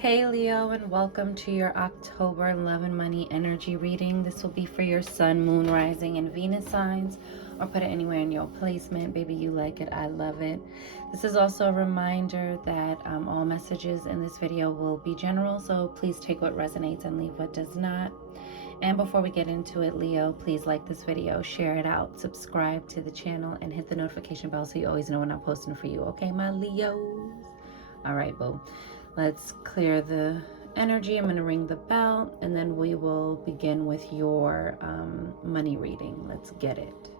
Hey Leo, and welcome to your October love and money energy reading. This will be for your sun, moon, rising, and Venus signs, or put it anywhere in your placement. Baby, you like it, I love it. This is also a reminder that all messages in this video will be general, so please take what resonates and leave what does not. And before we get into it, Leo, please like this video, share it out, subscribe to the channel, and hit the notification bell so you always know when I'm posting for you. Okay, my Leos? All right, boo. Let's clear the energy. I'm going to ring the bell, and then we will begin with your money reading. Let's get it.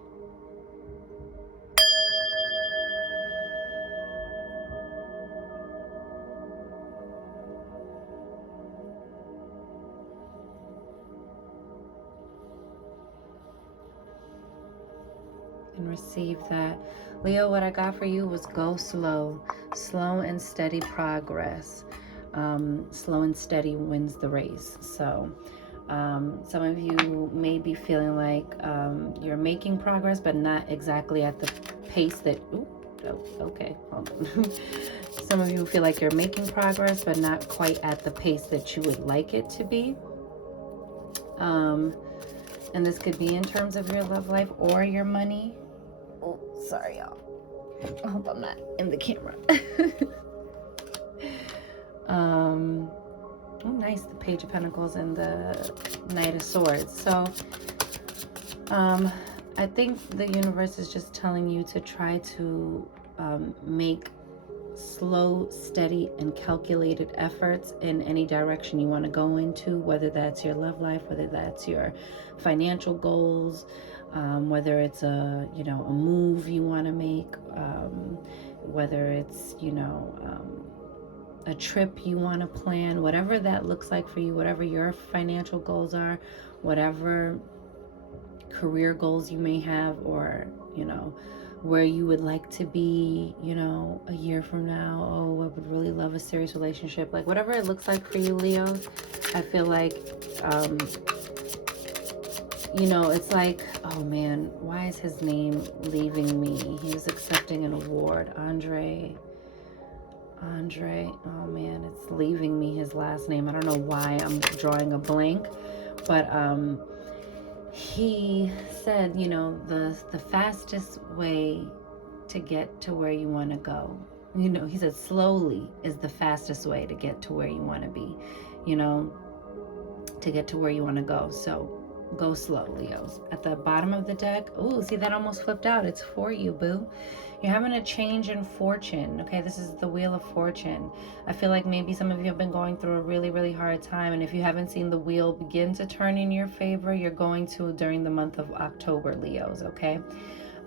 And receive that. Leo, what I got for you was go slow. Slow and steady progress. Slow and steady wins the race. So some of you may be feeling like you're making progress, but not exactly at the pace that... Ooh, oh, okay, hold on. Some of you feel like you're making progress, but not quite at the pace that you would like it to be. And this could be in terms of your love life or your money. Oh, sorry, y'all. I hope I'm not in the camera. Oh, nice. The Page of Pentacles and the Knight of Swords. So, I think the universe is just telling you to try to make slow, steady, and calculated efforts in any direction you want to go into, whether that's your love life, whether that's your financial goals, whether it's a move you want to make, whether it's a trip you want to plan, whatever that looks like for you, whatever your financial goals are, whatever career goals you may have, or where you would like to be, a year from now. Oh, I would really love a serious relationship. Like whatever it looks like for you, Leo, I feel like, it's like, oh man, why is his name leaving me? He was accepting an award. Andre, oh man, it's leaving me his last name. I don't know why I'm drawing a blank, but he said, the fastest way to get to where you want to go, he said slowly is the fastest way to get to where you want to be, to get to where you want to go. So go slow, Leos. At the bottom of the deck, oh, see, that almost flipped out. It's for you, boo. You're having a change in fortune. Okay, this is the Wheel of Fortune. I feel like maybe some of you have been going through a really, really hard time, and if you haven't seen the wheel begin to turn in your favor, you're going to during the month of October, Leos. Okay,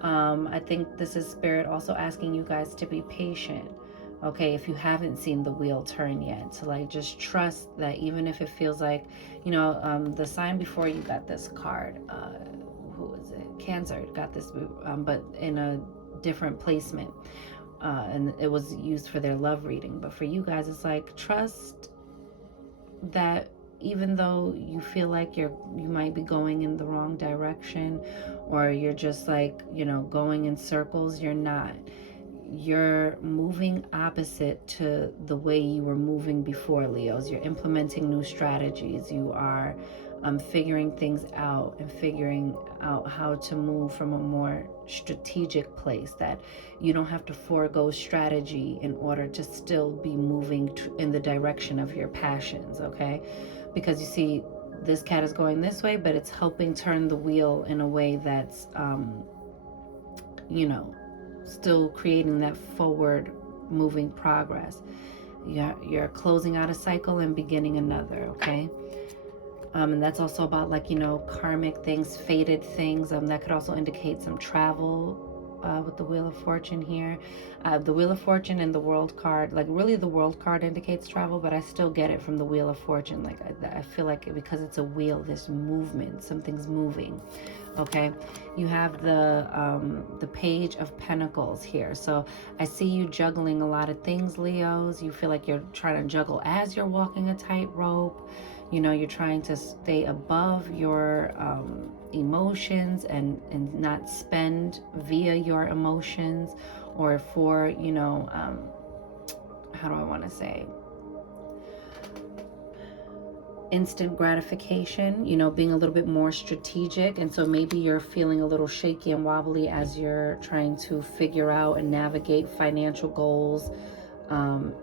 I think this is Spirit also asking you guys to be patient. Okay, if you haven't seen the wheel turn yet, so like just trust that even if it feels like, the sign before you got this card, who was it? Cancer got this, but in a different placement, and it was used for their love reading. But for you guys, it's like trust that even though you feel like you might be going in the wrong direction, or you're just like going in circles, you're not. You're moving opposite to the way you were moving before, Leos. You're implementing new strategies. You are figuring things out and figuring out how to move from a more strategic place, that you don't have to forego strategy in order to still be moving in the direction of your passions, okay? Because you see, this cat is going this way, but it's helping turn the wheel in a way that's, still creating that forward moving progress. You're closing out a cycle and beginning another, okay? And that's also about karmic things, fated things. That could also indicate some travel with the Wheel of Fortune here. The Wheel of Fortune and the World card, like really the World card indicates travel, but I still get it from the Wheel of Fortune. Like I feel like because it's a wheel, there's movement, something's moving. Okay, you have the Page of Pentacles here. So I see you juggling a lot of things, Leos. You feel like you're trying to juggle as you're walking a tightrope. You're trying to stay above your emotions and not spend via your emotions, or for how do I want to say, instant gratification, you know, being a little bit more strategic. And so maybe you're feeling a little shaky and wobbly as you're trying to figure out and navigate financial goals,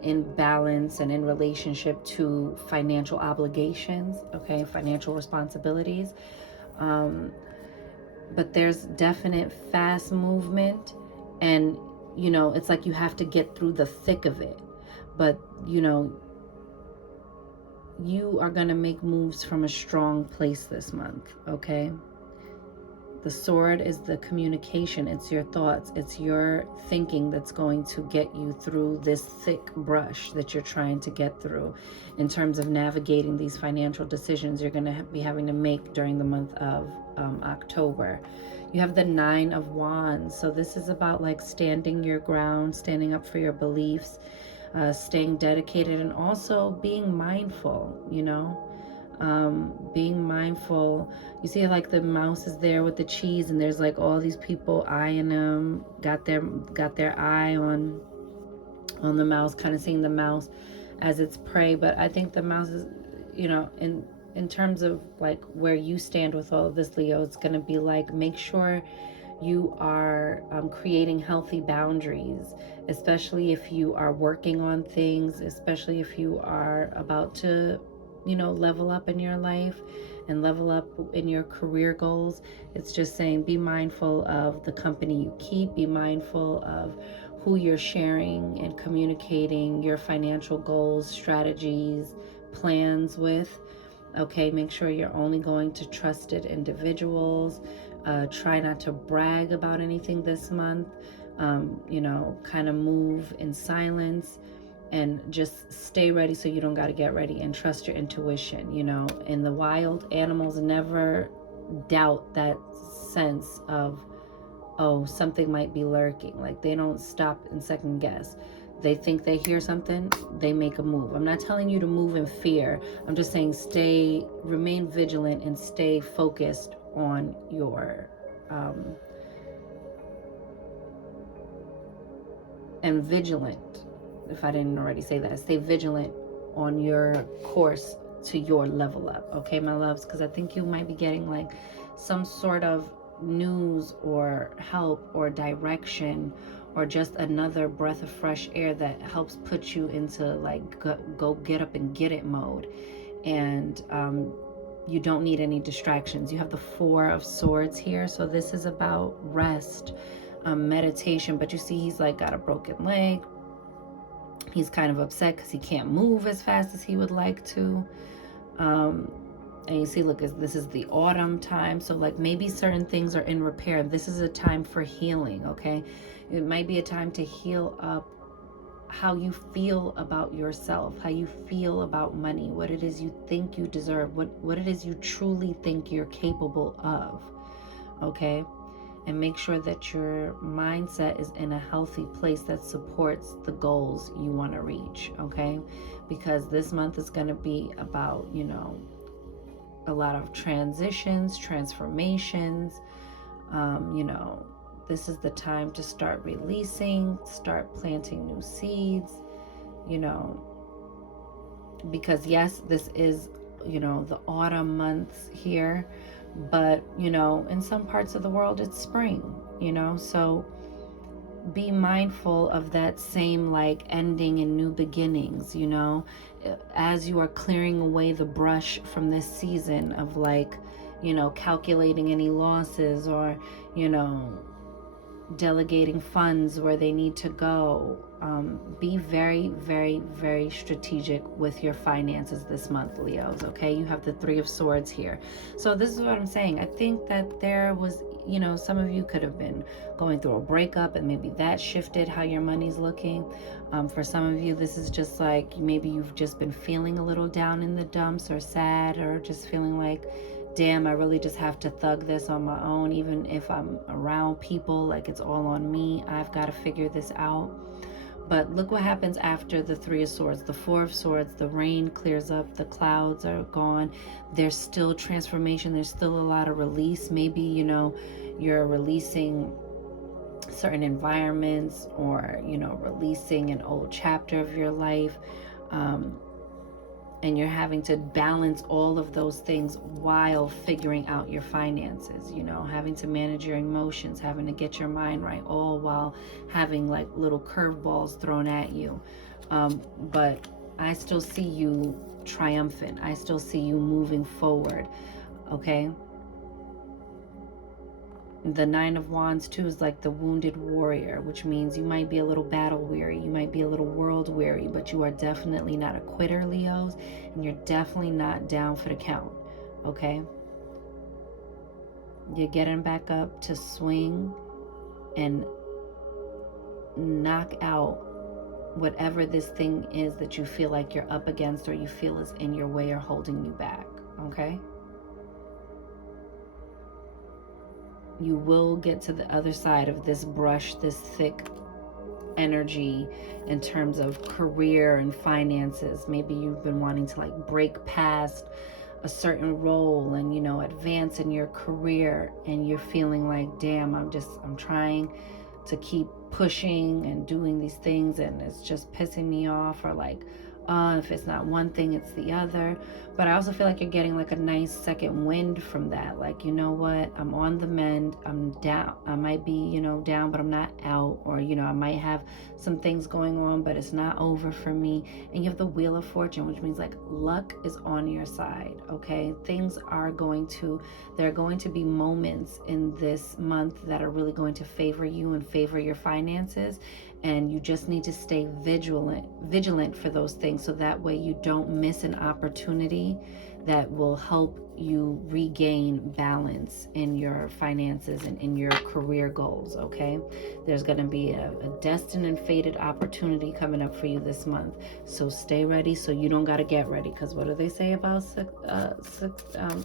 in balance and in relationship to financial obligations, okay, financial responsibilities. Um, but there's definite fast movement, and you know, it's like you have to get through the thick of it. But you know, you are going to make moves from a strong place this month, okay? The sword is the communication. It's your thoughts. It's your thinking that's going to get you through this thick brush that you're trying to get through in terms of navigating these financial decisions you're going to be having to make during the month of October. You have the 9 of Wands. So this is about like standing your ground, standing up for your beliefs, staying dedicated, and also being mindful, you know, being mindful. You see like the mouse is there with the cheese, and there's like all these people eyeing them, got their eye on the mouse, kind of seeing the mouse as its prey. But I think the mouse is, you know, in terms of like where you stand with all of this, Leo, it's going to be like, make sure you are creating healthy boundaries, especially if you are working on things, especially if you are about to, you know, level up in your life and level up in your career goals. It's just saying, be mindful of the company you keep, be mindful of who you're sharing and communicating your financial goals, strategies, plans with. Okay, make sure you're only going to trusted individuals. Try not to brag about anything this month. You know, kind of move in silence and just stay ready so you don't got to get ready, and trust your intuition. You know, in the wild, animals never doubt that sense of, oh, something might be lurking. Like, they don't stop and second guess. They think they hear something, they make a move. I'm not telling you to move in fear. I'm just saying remain vigilant and stay focused on your, and vigilant, if I didn't already say that, stay vigilant on your course to your level up, okay, my loves? Because I think you might be getting like some sort of news or help or direction, or just another breath of fresh air that helps put you into like go get up and get it mode. And you don't need any distractions. You have the 4 of Swords here, so this is about rest, meditation. But you see, he's like got a broken leg. He's kind of upset because he can't move as fast as he would like to. And you see, look, this is the autumn time, so like maybe certain things are in repair. This is a time for healing, okay? It might be a time to heal up how you feel about yourself, how you feel about money, what it is you think you deserve, what it is you truly think you're capable of, okay? And make sure that your mindset is in a healthy place that supports the goals you want to reach, okay? Because this month is going to be about, you know, a lot of transitions, transformations. You know, this is the time to start releasing, start planting new seeds, you know, because yes, this is, you know, the autumn months here, but, you know, in some parts of the world it's spring, you know, so be mindful of that same like ending and new beginnings, you know, as you are clearing away the brush from this season of like, you know, calculating any losses, or, you know, delegating funds where they need to go. Be very, very, very strategic with your finances this month, Leos, okay? You have the 3 of Swords here. So this is what I'm saying. I think that there was, you know, some of you could have been going through a breakup, and maybe that shifted how your money's looking. For some of you, this is just like maybe you've just been feeling a little down in the dumps, or sad, or just feeling like, damn, I really just have to thug this on my own. Even if I'm around people, like it's all on me. I've got to figure this out. But look what happens after the 3 of Swords, the 4 of Swords. The rain clears up, the clouds are gone. There's still transformation. There's still a lot of release. Maybe, you know, you're releasing certain environments, or, you know, releasing an old chapter of your life. and you're having to balance all of those things while figuring out your finances, you know, having to manage your emotions, having to get your mind right, all while having like little curveballs thrown at you. But I still see you triumphant. I still see you moving forward, okay? The Nine of Wands too is like the wounded warrior, which means you might be a little battle weary, you might be a little world weary, but you are definitely not a quitter, Leos, and you're definitely not down for the count, okay? You're getting back up to swing and knock out whatever this thing is that you feel like you're up against or you feel is in your way or holding you back, okay? You will get to the other side of this brush, this thick energy in terms of career and finances. Maybe you've been wanting to like break past a certain role and, you know, advance in your career, and you're feeling like, damn, I'm trying to keep pushing and doing these things and it's just pissing me off, or like, if it's not one thing, it's the other. But I also feel like you're getting like a nice second wind from that. Like, you know what? I'm on the mend. I'm down. I might be, you know, down, but I'm not out. Or, you know, I might have some things going on, but it's not over for me. And you have the Wheel of Fortune, which means like luck is on your side, okay? There are going to be moments in this month that are really going to favor you and favor your finances. And you just need to stay vigilant for those things, so that way you don't miss an opportunity that will help you regain balance in your finances and in your career goals, okay? There's going to be a destined and fated opportunity coming up for you this month. So stay ready, so you don't got to get ready, because what do they say about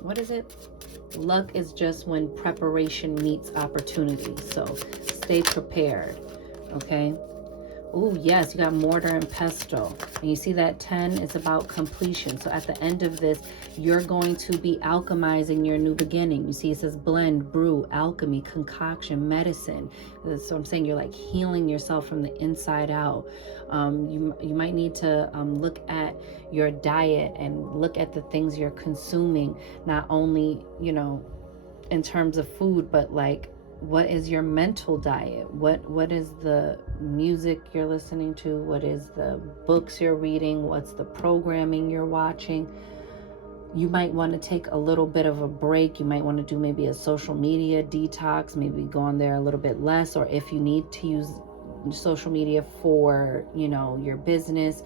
what is it? Luck is just when preparation meets opportunity. So stay prepared. Okay. Oh, yes, you got mortar and pestle. And you see that 10 is about completion. So at the end of this, you're going to be alchemizing your new beginning. You see, it says blend, brew, alchemy, concoction, medicine. So I'm saying you're like healing yourself from the inside out. You might need to look at your diet and look at the things you're consuming, not only, you know, in terms of food, but like, what is your mental diet? What is the music you're listening to? What is the books you're reading? What's the programming you're watching? You might want to take a little bit of a break. You might want to do maybe a social media detox, maybe go on there a little bit less, or if you need to use social media for, you know, your business,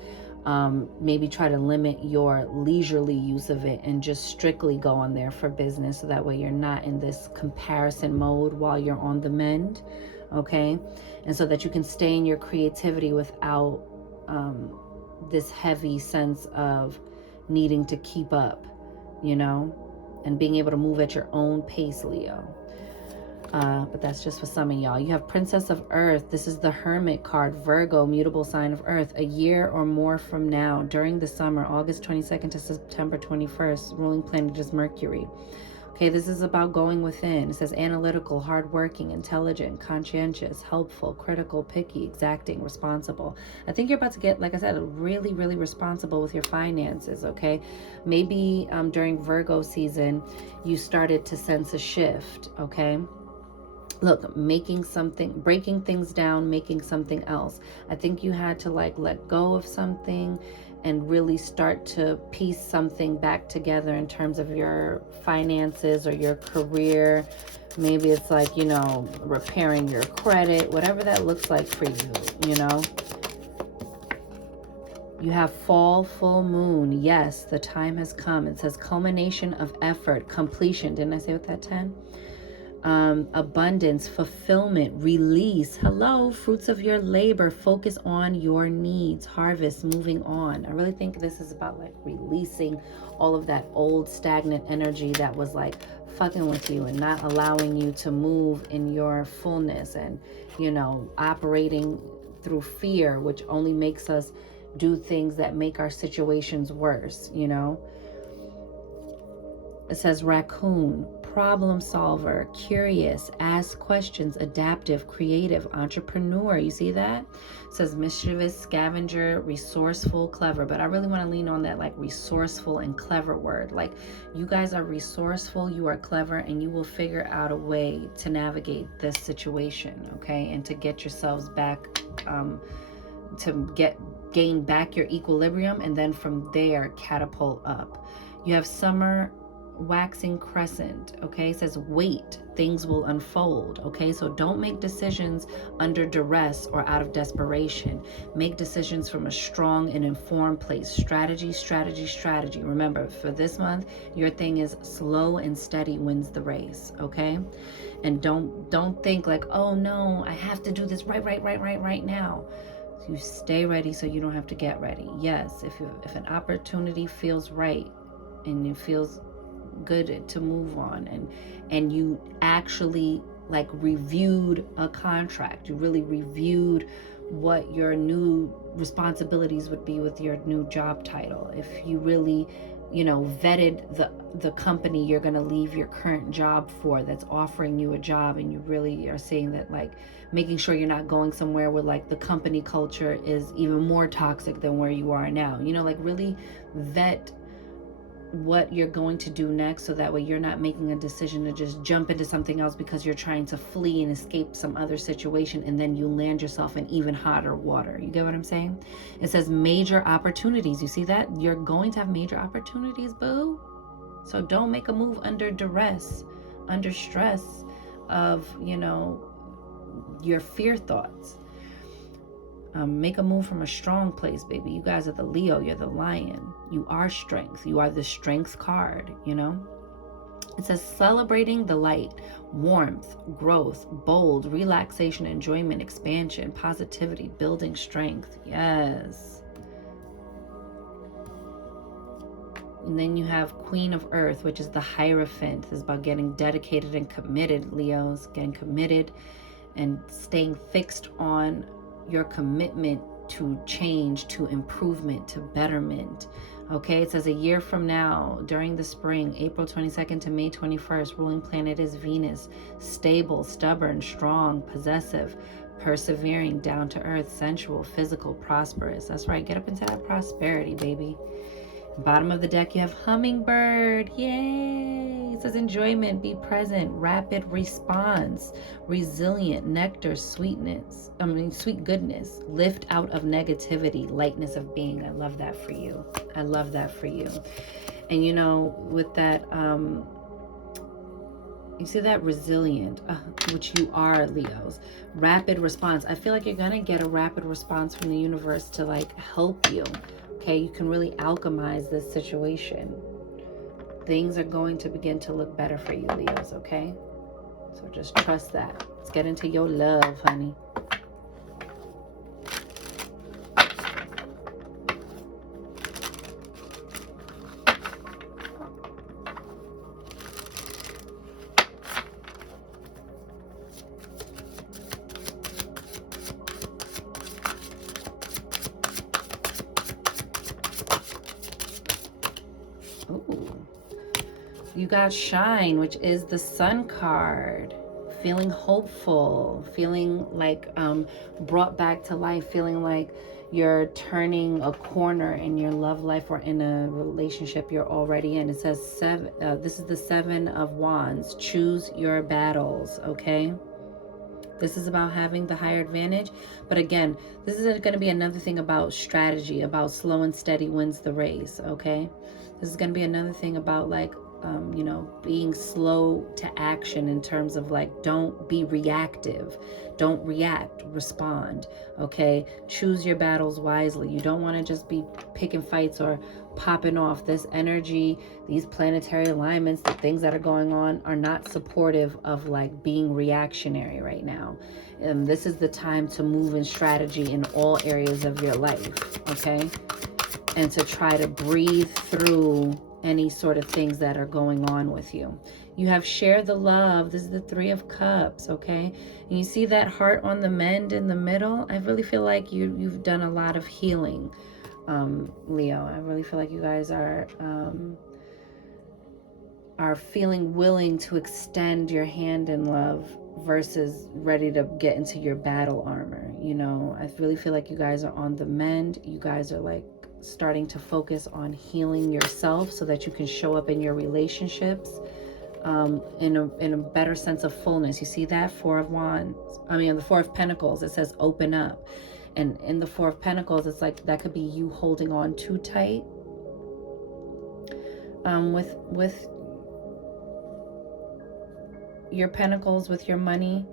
maybe try to limit your leisurely use of it and just strictly go on there for business, so that way you're not in this comparison mode while you're on the mend, okay? And so that you can stay in your creativity without this heavy sense of needing to keep up, you know, and being able to move at your own pace, Leo. But that's just for some of y'all. You have Princess of Earth. This is the Hermit card. Virgo, mutable sign of Earth. A year or more from now, during the summer, August 22nd to September 21st, ruling planet is Mercury. Okay, this is about going within. It says analytical, hardworking, intelligent, conscientious, helpful, critical, picky, exacting, responsible. I think you're about to get, like I said, really, really responsible with your finances, okay? Maybe during Virgo season, you started to sense a shift, okay? Look, breaking things down, making something else. I think you had to like let go of something and really start to piece something back together in terms of your finances or your career. Maybe it's like, you know, repairing your credit, whatever that looks like for you, you know. You have fall, full moon. Yes, the time has come. It says culmination of effort, completion. Didn't I say with that 10? Abundance, fulfillment, release. Hello, fruits of your labor. Focus on your needs. Harvest, moving on. I really think this is about like releasing all of that old stagnant energy that was like fucking with you and not allowing you to move in your fullness, and, you know, operating through fear, which only makes us do things that make our situations worse, you know. It says raccoon, problem solver, curious, ask questions, adaptive, creative, entrepreneur. You see that? It says mischievous, scavenger, resourceful, clever. But I really want to lean on that like resourceful and clever word. Like you guys are resourceful, you are clever, and you will figure out a way to navigate this situation, okay? And to get yourselves back, to gain back your equilibrium, and then from there catapult up. You have summer waxing crescent, okay? It says wait, things will unfold, okay? So don't make decisions under duress or out of desperation. Make decisions from a strong and informed place. Strategy, strategy, strategy. Remember, for this month, your thing is slow and steady wins the race, okay? And don't think like, oh no, I have to do this right now. You stay ready so you don't have to get ready. Yes, if an opportunity feels right and it feels good to move on, and you actually like reviewed a contract, you really reviewed what your new responsibilities would be with your new job title, if you really vetted the company you're going to leave your current job for that's offering you a job, and you really are saying that, like making sure you're not going somewhere where like the company culture is even more toxic than where you are now, like really vet what you're going to do next, so that way you're not making a decision to just jump into something else because you're trying to flee and escape some other situation, and then you land yourself in even hotter water. You get what I'm saying? It says major opportunities. You see that? You're going to have major opportunities, boo. So don't make a move under duress, under stress of your fear thoughts. Make a move from a strong place, baby. You guys are the Leo, you're the lion. You are strength. You are the strength card, It says celebrating the light, warmth, growth, bold, relaxation, enjoyment, expansion, positivity, building strength. Yes. And then you have Queen of Earth, which is the Hierophant. This is about getting dedicated and committed, Leos. Getting committed and staying fixed on your commitment to change, to improvement, to betterment. Okay, it says a year from now, during the spring, April 22nd to May 21st, ruling planet is Venus. Stable, stubborn, strong, possessive, persevering, down to earth, sensual, physical, prosperous. That's right, get up into that prosperity, baby. Bottom of the deck, you have hummingbird. Yay! It says enjoyment, be present, rapid response, resilient, nectar, sweet goodness, lift out of negativity, lightness of being. I love that for you. I love that for you. And with that, you see that resilient, which you are, Leos. Rapid response. I feel like you're going to get a rapid response from the universe to like help you. Okay, you can really alchemize this situation. Things are going to begin to look better for you, Leos, okay? So just trust that. Let's get into your love, honey. You got Shine, which is the Sun card. Feeling hopeful, feeling like brought back to life, feeling like you're turning a corner in your love life or in a relationship you're already in. It says this is the 7 of Wands. Choose your battles, okay? This is about having the higher advantage. But again, this is going to be another thing about strategy, about slow and steady wins the race, okay? This is going to be another thing about like, being slow to action in terms of like, don't be reactive. Don't react, respond, okay? Choose your battles wisely. You don't want to just be picking fights or popping off. This energy, these planetary alignments, the things that are going on are not supportive of like being reactionary right now. And this is the time to move in strategy in all areas of your life, okay? And to try to breathe through any sort of things that are going on with you. You have Share the Love. This is the 3 of Cups, okay? And you see that heart on the mend in the middle? I really feel like you've done a lot of healing, Leo. I really feel like you guys are are feeling willing to extend your hand in love versus ready to get into your battle armor. You know, I really feel like you guys are on the mend. You guys are like starting to focus on healing yourself so that you can show up in your relationships in a better sense of fullness. You see that? The Four of Pentacles, it says open up. And in the Four of Pentacles, it's like that could be you holding on too tight with your pentacles, with your money.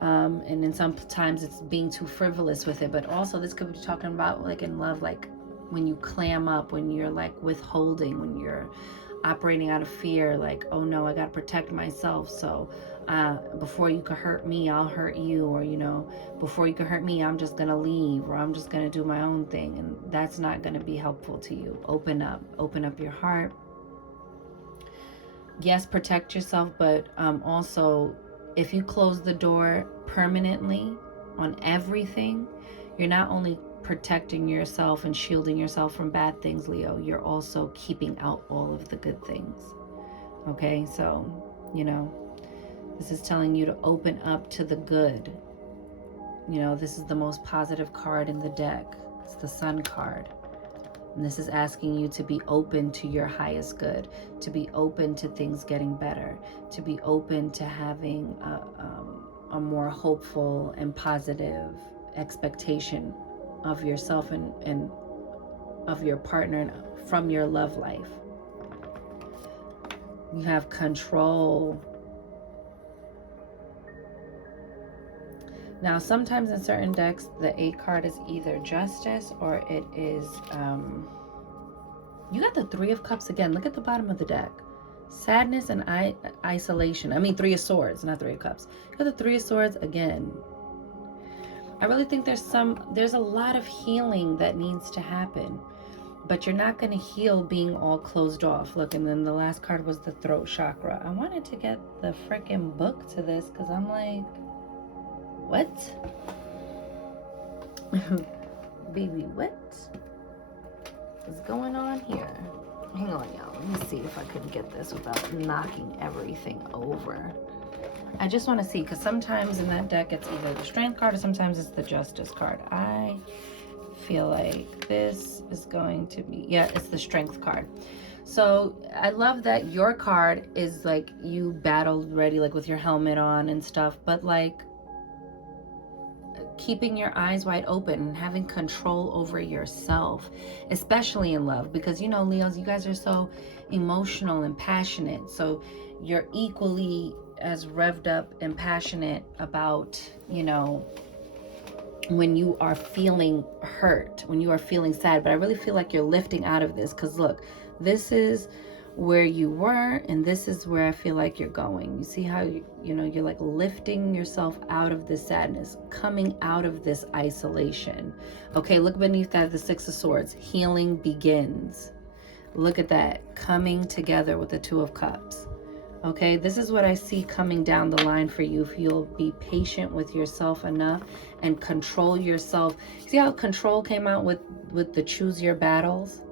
And then sometimes it's being too frivolous with it. But also this could be talking about like in love, like when you clam up, when you're like withholding, when you're operating out of fear, like, oh no, I gotta protect myself. So before you can hurt me, I'll hurt you. Or, you know, before you can hurt me, I'm just gonna leave, or I'm just gonna do my own thing. And that's not gonna be helpful to you. Open up your heart. Yes, protect yourself, but also if you close the door permanently on everything, you're not only protecting yourself and shielding yourself from bad things, Leo, you're also keeping out all of the good things. Okay, so, you know, this is telling you to open up to the good. You know, this is the most positive card in the deck. It's the Sun card. And this is asking you to be open to your highest good, to be open to things getting better, to be open to having a more hopeful and positive expectation of yourself and of your partner and from your love life. You have control. Now, sometimes in certain decks, the 8 card is either Justice or it is, you got the 3 of Cups again. Look at the bottom of the deck. Sadness and isolation. I mean, 3 of Swords, not 3 of Cups. You got the 3 of Swords again. I really think there's a lot of healing that needs to happen. But you're not going to heal being all closed off. Look, and then the last card was the throat chakra. I wanted to get the freaking book to this because I'm like, what? Baby, what is going on here? Hang on, y'all. Let me see if I could get this without knocking everything over. I just want to see, because sometimes in that deck it's either the Strength card or sometimes it's the Justice card. I feel like this is going to be, yeah, it's the Strength card. So I love that your card is like you battled ready, like with your helmet on and stuff, but like keeping your eyes wide open and having control over yourself, especially in love, because, you know, Leos, you guys are so emotional and passionate. So you're equally as revved up and passionate about, you know, when you are feeling hurt, when you are feeling sad. But I really feel like you're lifting out of this, because look, this is where you were and this is where I feel like you're going. You see how you know, you're like lifting yourself out of this sadness, coming out of this isolation. Okay, look beneath that, the 6 of Swords. Healing begins. Look at that, coming together with the 2 of Cups. Okay, this is what I see coming down the line for you if you'll be patient with yourself enough and control yourself. See how control came out with the choose your battles?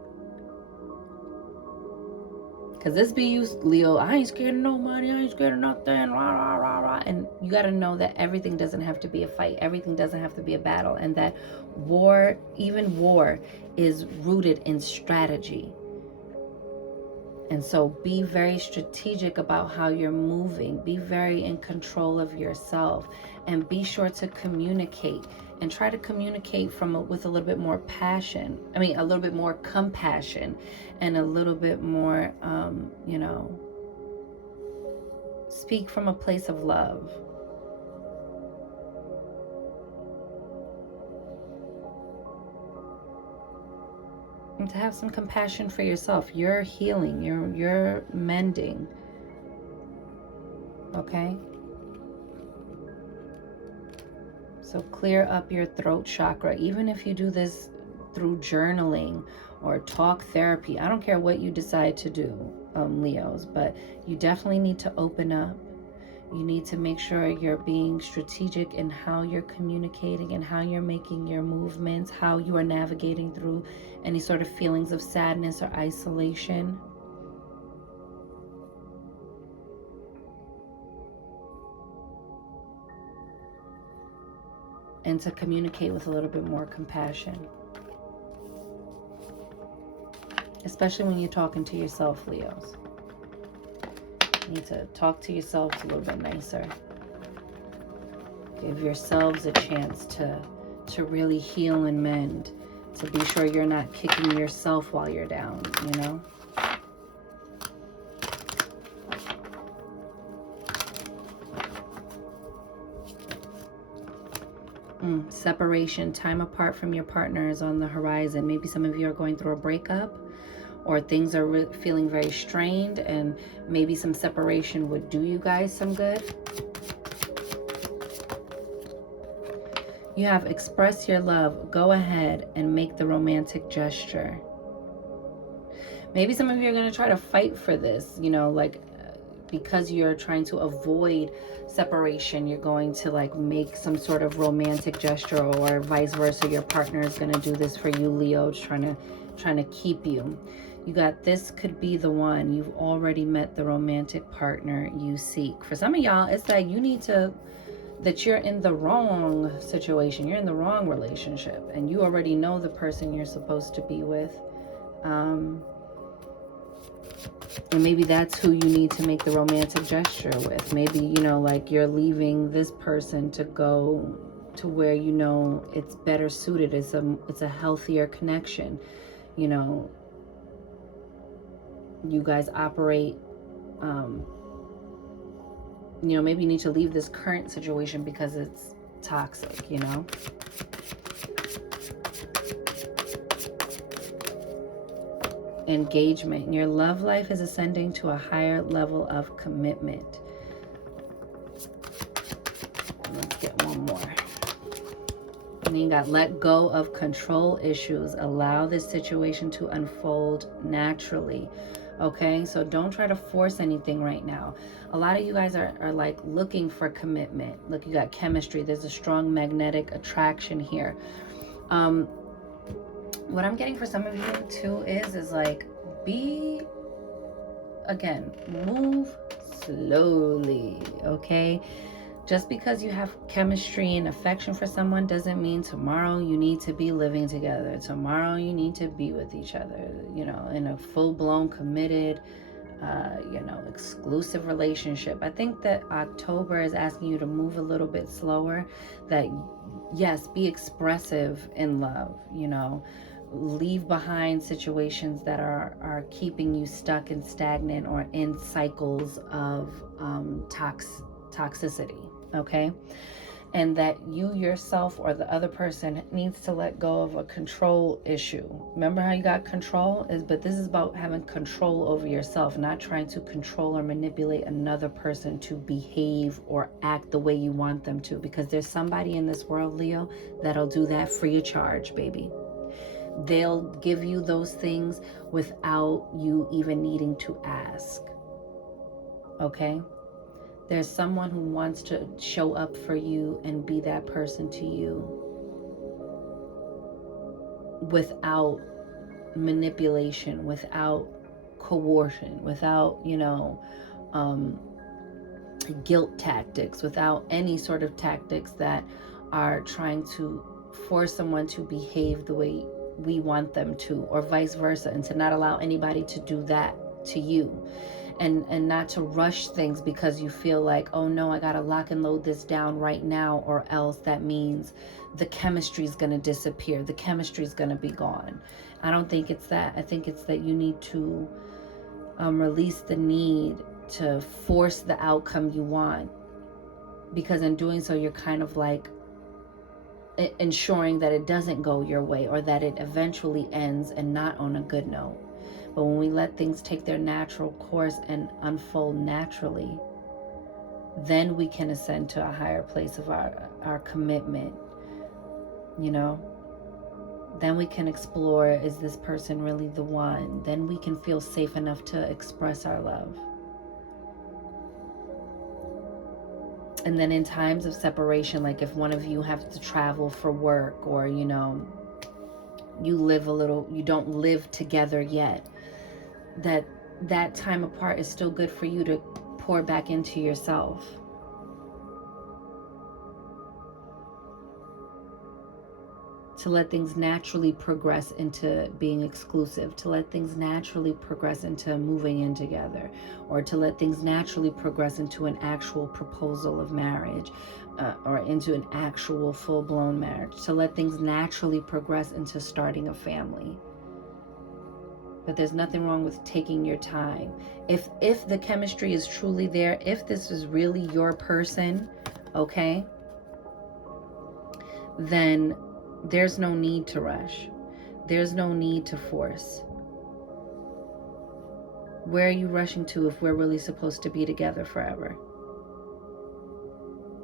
Because this be you, Leo, I ain't scared of nobody, I ain't scared of nothing, rah, rah, rah, rah. And you got to know that everything doesn't have to be a fight. Everything doesn't have to be a battle. And that war, even war, is rooted in strategy. And so be very strategic about how you're moving. Be very in control of yourself. And be sure to communicate. And try to communicate with a little bit more passion. I mean, a little bit more compassion. And a little bit more, you know, speak from a place of love. And to have some compassion for yourself. You're healing. You're mending. Okay? So clear up your throat chakra. Even if you do this through journaling or talk therapy, I don't care what you decide to do, Leos, but you definitely need to open up. You need to make sure you're being strategic in how you're communicating and how you're making your movements, how you are navigating through any sort of feelings of sadness or isolation. and to communicate with a little bit more compassion. Especially when you're talking to yourself, Leos. You need to talk to yourselves a little bit nicer. Give yourselves a chance to really heal and mend. To be sure you're not kicking yourself while you're down, you know? Separation, time apart from your partner is on the horizon. Maybe some of you are going through a breakup, or things are feeling very strained, and maybe some separation would do you guys some good. You have expressed your love. Go ahead and make the romantic gesture. Maybe some of you are going to try to fight for this, you know, like because you're trying to avoid separation, you're going to like make some sort of romantic gesture, or vice versa. Your partner is going to do this for you, Leo, trying to keep you. You got, this could be the one. You've already met the romantic partner you seek. For some of y'all, it's like you need to, that you're in the wrong situation. You're in the wrong relationship, and you already know the person you're supposed to be with. And maybe that's who you need to make the romantic gesture with. Maybe, you know, like you're leaving this person to go to where you know it's better suited. It's a healthier connection. You know, you guys operate, you know, maybe you need to leave this current situation because it's toxic, you know. Engagement. Your love life is ascending to a higher level of commitment. Let's get one more. And then you got let go of control issues. Allow this situation to unfold naturally. Okay, so don't try to force anything right now. A lot of you guys are like looking for commitment. Look, you got chemistry. There's a strong magnetic attraction here. What I'm getting for some of you too is like, move slowly, okay? Just because you have chemistry and affection for someone doesn't mean tomorrow you need to be living together. Tomorrow you need to be with each other, you know, in a full-blown committed, you know, exclusive relationship. I think that October is asking you to move a little bit slower. That, yes, be expressive in love, you know. Leave behind situations that are keeping you stuck and stagnant or in cycles of toxicity, okay? And that you yourself or the other person needs to let go of a control issue. Remember how you got control? But this is about having control over yourself, not trying to control or manipulate another person to behave or act the way you want them to, because there's somebody in this world, Leo, that'll do that free of charge, baby. They'll give you those things without you even needing to ask. Okay? There's someone who wants to show up for you and be that person to you without manipulation, without coercion, without, you know, guilt tactics, without any sort of tactics that are trying to force someone to behave the way we want them to, or vice versa, and to not allow anybody to do that to you. And not to rush things because you feel like, oh no, I gotta lock and load this down right now, or else that means the chemistry is gonna disappear. The chemistry is gonna be gone. I don't think it's that. I think it's that you need to release the need to force the outcome you want, because in doing so, you're kind of like ensuring that it doesn't go your way, or that it eventually ends and not on a good note. But when we let things take their natural course and unfold naturally, then we can ascend to a higher place of our commitment, you know? Then we can explore, is this person really the one? Then we can feel safe enough to express our love. And then in times of separation, like if one of you has to travel for work, or, you know, you don't live together yet, that time apart is still good for you to pour back into yourself. to let things naturally progress into being exclusive, to let things naturally progress into moving in together, or to let things naturally progress into an actual proposal of marriage, or into an actual full-blown marriage, to let things naturally progress into starting a family. But there's nothing wrong with taking your time. If the chemistry is truly there, if this is really your person, okay, then there's no need to rush. There's no need to force. Where are you rushing to if we're really supposed to be together forever?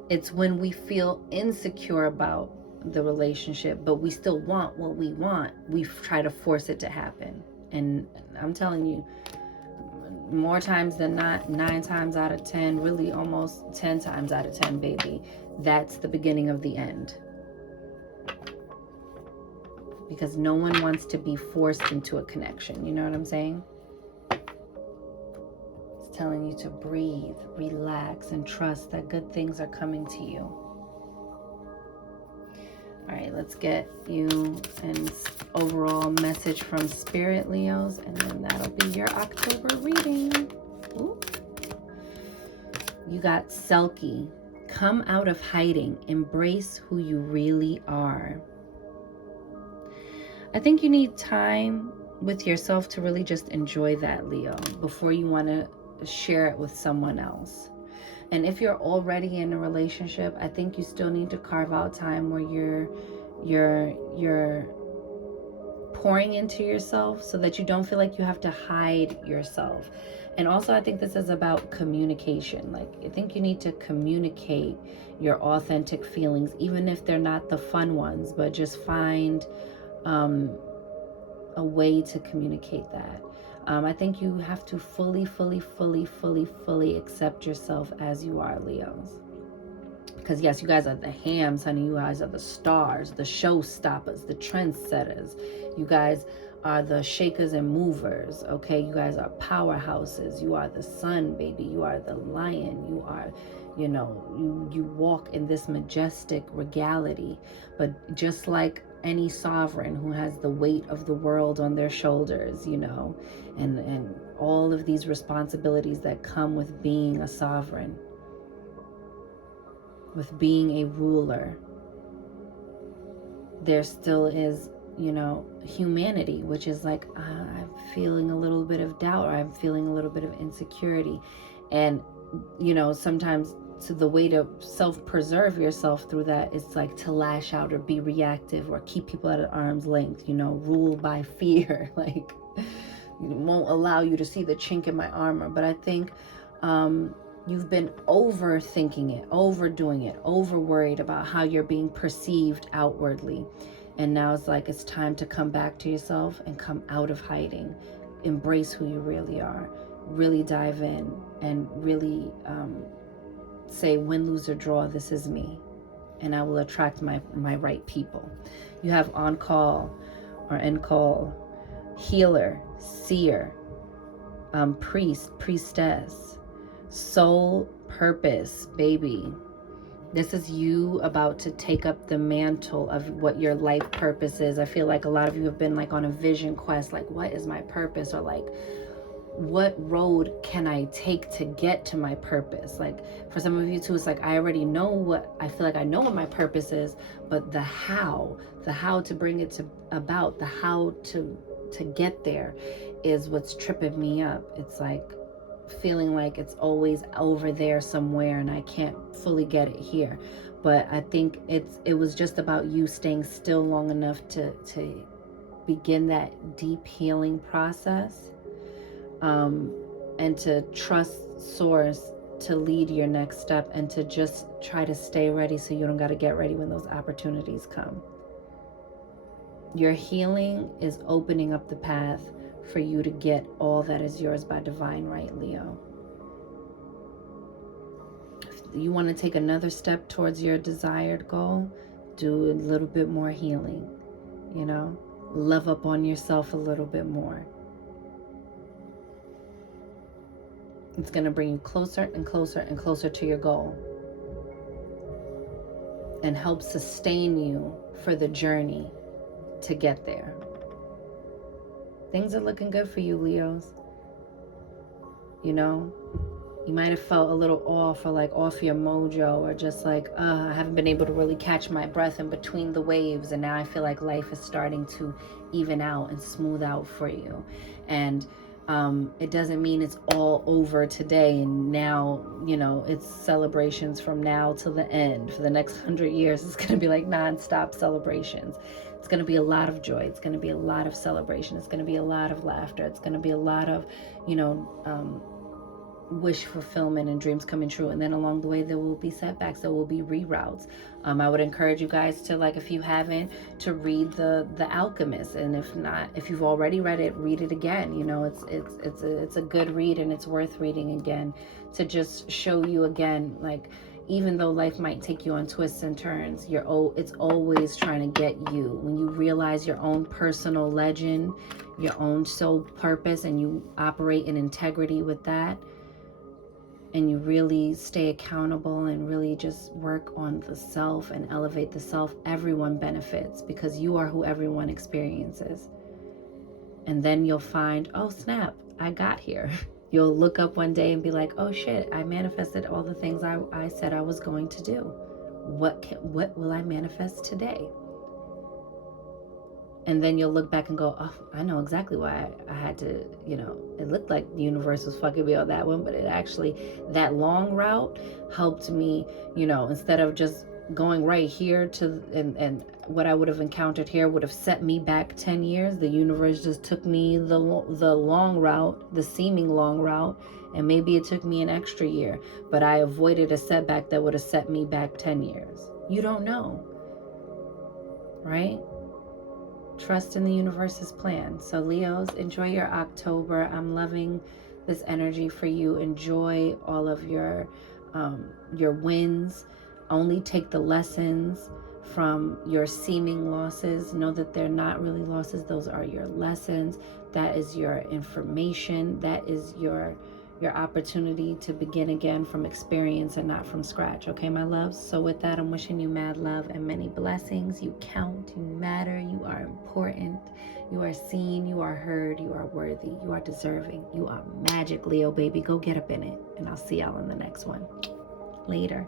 It's when we feel insecure about the relationship, but we still want what we want, we try to force it to happen. And I'm telling you, more times than not, 9 times out of 10, really almost 10 times out of 10, baby, that's the beginning of the end. Because no one wants to be forced into a connection. You know what I'm saying? It's telling you to breathe, relax, and trust that good things are coming to you. All right, let's get you an overall message from Spirit, Leos, and then that'll be your October reading. Ooh. You got Selkie. Come out of hiding. Embrace who you really are. I think you need time with yourself to really just enjoy that, Leo, before you want to share it with someone else. And if you're already in a relationship, I think you still need to carve out time where you're pouring into yourself so that you don't feel like you have to hide yourself. And also, I think this is about communication. Like, I think you need to communicate your authentic feelings, even if they're not the fun ones, but just find a way to communicate that. I think you have to fully accept yourself as you are, Leos. Because yes, you guys are the hams, honey. You guys are the stars, the showstoppers, the trendsetters. You guys are the shakers and movers, okay? You guys are powerhouses. You are the sun, baby. You are the lion. You are, you walk in this majestic regality. But just like any sovereign who has the weight of the world on their shoulders, and all of these responsibilities that come with being a sovereign, with being a ruler, there still is, humanity, which is like, I'm feeling a little bit of doubt, or I'm feeling a little bit of insecurity. And, sometimes the way to self-preserve yourself through that is like to lash out or be reactive or keep people at arm's length, rule by fear. Like, won't allow you to see the chink in my armor. But I think you've been overthinking it, overdoing it, over worried about how you're being perceived outwardly. And now it's time to come back to yourself and come out of hiding. Embrace who you really are. Really dive in and really say, win, lose, or draw, this is me. And I will attract my right people. You have on call or end call, healer, seer, priest, priestess, soul purpose, baby. This is you about to take up the mantle of what your life purpose is. I feel like a lot of you have been like on a vision quest, like, what is my purpose? Or like, what road can I take to get to my purpose? Like, for some of you too, it's like, I already know I feel like I know what my purpose is, but the how to bring it about, the how to get there is what's tripping me up. It's like feeling like it's always over there somewhere and I can't fully get it here. But I think it was just about you staying still long enough to begin that deep healing process, and to trust source to lead your next step, and to just try to stay ready so you don't got to get ready when those opportunities come. Your healing is opening up the path for you to get all that is yours by divine right, Leo. If you want to take another step towards your desired goal, do a little bit more healing, love up on yourself a little bit more. It's going to bring you closer and closer and closer to your goal, and help sustain you for the journey to get there. Things are looking good for you, Leos. You know, you might have felt a little off, or like off your mojo, or just like, I haven't been able to really catch my breath in between the waves. And now I feel like life is starting to even out and smooth out for you. And it doesn't mean it's all over today and now, you know, it's celebrations from now till the end. For the next 100 years, it's going to be like nonstop celebrations. It's going to be a lot of joy. It's going to be a lot of celebration. It's going to be a lot of laughter. It's going to be a lot of, you know, wish fulfillment and dreams coming true. And then along the way, there will be setbacks, there will be reroutes. I would encourage you guys to, like, if you haven't, to read the Alchemist, and if not, if you've already read it, read it again. You know, it's a good read, and it's worth reading again, to just show you again, like, even though life might take you on twists and turns, it's always trying to get you. When you realize your own personal legend, your own soul purpose, and you operate in integrity with that, and you really stay accountable and really just work on the self and elevate the self, everyone benefits, because you are who everyone experiences. And then you'll find, oh snap, I got here. You'll look up one day and be like, oh shit, I manifested all the things I said I was going to do. What will I manifest today? And then you'll look back and go, oh, I know exactly why I had to, you know, it looked like the universe was fucking me on that one, but it actually, that long route helped me, you know, instead of just going right here to, and what I would have encountered here would have set me back 10 years. The universe just took me the long route, the seeming long route, and maybe it took me an extra year, but I avoided a setback that would have set me back 10 years. You don't know, right? Trust in the universe's plan. So Leos, enjoy your October. I'm loving this energy for you. Enjoy all of your wins. Only take the lessons from your seeming losses. Know that they're not really losses. Those are your lessons. That is your information. That is your opportunity to begin again from experience and not from scratch. Okay, my loves? So with that, I'm wishing you mad love and many blessings. You count, you matter, you are important, you are seen, you are heard, you are worthy, you are deserving, you are magic, Leo baby. Go get up in it, and I'll see y'all in the next one. Later.